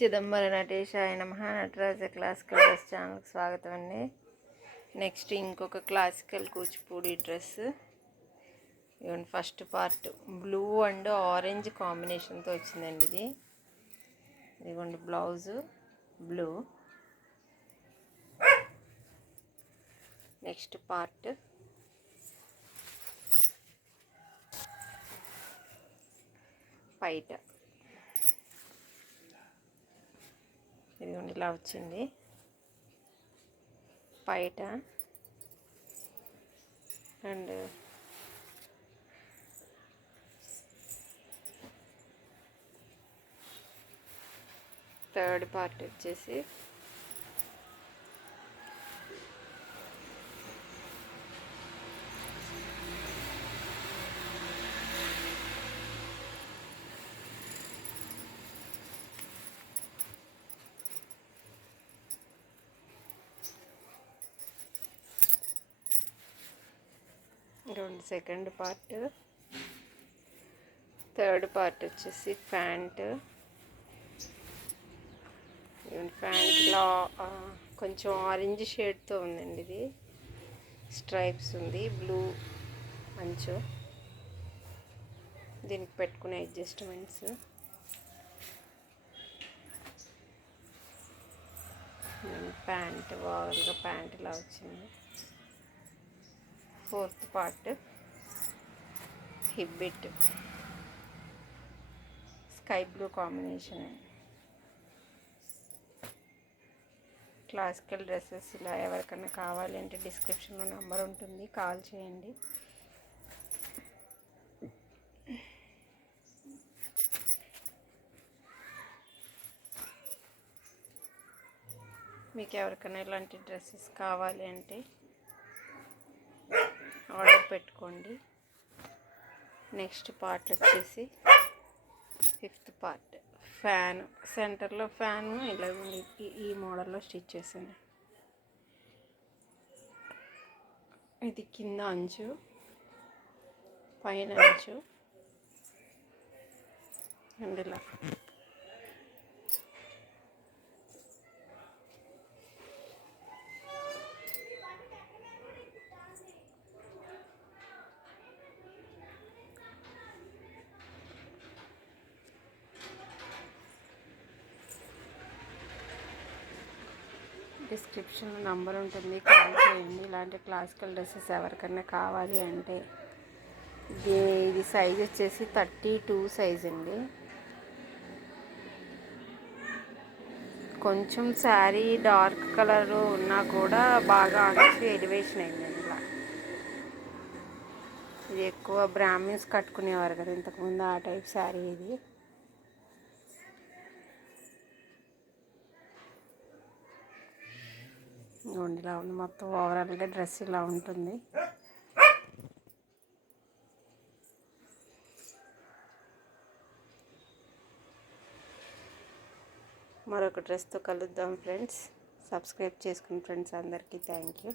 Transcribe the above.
చిదంబర నటేశాయ నమః. Nataraja classical dress ఛానల్కి స్వాగతం అండి. నెక్స్ట్ ఇంకొక క్లాసికల్ కూచిపూడి డ్రెస్. ఇవన్నీ first part blue and orange కాంబినేషన్తో వచ్చిందండి ఇది. ఇదిగోండి బ్లౌజు బ్లూ. నెక్స్ట్ పార్ట్ పైట ఇదిగోండి ఇలా వచ్చింది పైట. అండ్ థర్డ్ పార్ట్ వచ్చేసి ఇదిగోండి సెకండ్ పార్ట్. థర్డ్ పార్ట్ వచ్చేసి ప్యాంట్. ప్యాంట్లో కొంచెం ఆరెంజ్ షేడ్తో ఉందండి ఇది. స్ట్రైప్స్ ఉంది, బ్లూ అంచు, దీనికి పెట్టుకునే అడ్జస్ట్మెంట్స్. ప్యాంట్ ఓవర్గా ప్యాంట్ ఇలా వచ్చింది. Fourth part hip bit sky blue combination. Classical dresses ఇలా ఎవరికైనా కావాలి అంటే డిస్క్రిప్షన్లో నెంబర్ ఉంటుంది, కాల్ చేయండి. మీకు ఎవరికైనా ఇలాంటి డ్రెస్సెస్ కావాలి అంటే ఆర్డర్ పెట్టుకోండి. నెక్స్ట్ పార్ట్ వచ్చేసి ఫిఫ్త్ పార్ట్ ఫ్యాన్. సెంటర్లో ఫ్యాన్ ఇలా ఈ మోడల్లో స్టిచ్ చేశాను. ఇది కింద అంచు, పైన అంచు అండ్ ఇలా డిస్క్రిప్షన్లో నంబర్ ఉంటుంది, కాల్ చేయండి. ఇలాంటి క్లాసికల్ డ్రెస్సెస్ ఎవరికైనా కావాలి అంటే. ఇది సైజ్ వచ్చేసి 32 సైజ్ అండి. కొంచెం శారీ డార్క్ కలర్ ఉన్నా కూడా బాగా అంచు ఎలివేషన్ అయిందండి. ఇలా ఇది ఎక్కువ బ్రాహ్మిన్స్ కట్టుకునేవారు కదా ఇంతకుముందు, ఆ టైప్ శారీ ఇది. ఇలా ఉంది మొత్తం. ఓవరాల్గా డ్రెస్ ఇలా ఉంటుంది. మరొక డ్రెస్తో కలుద్దాం ఫ్రెండ్స్. సబ్స్క్రైబ్ చేసుకుని ఫ్రెండ్స్ అందరికీ థ్యాంక్ యూ.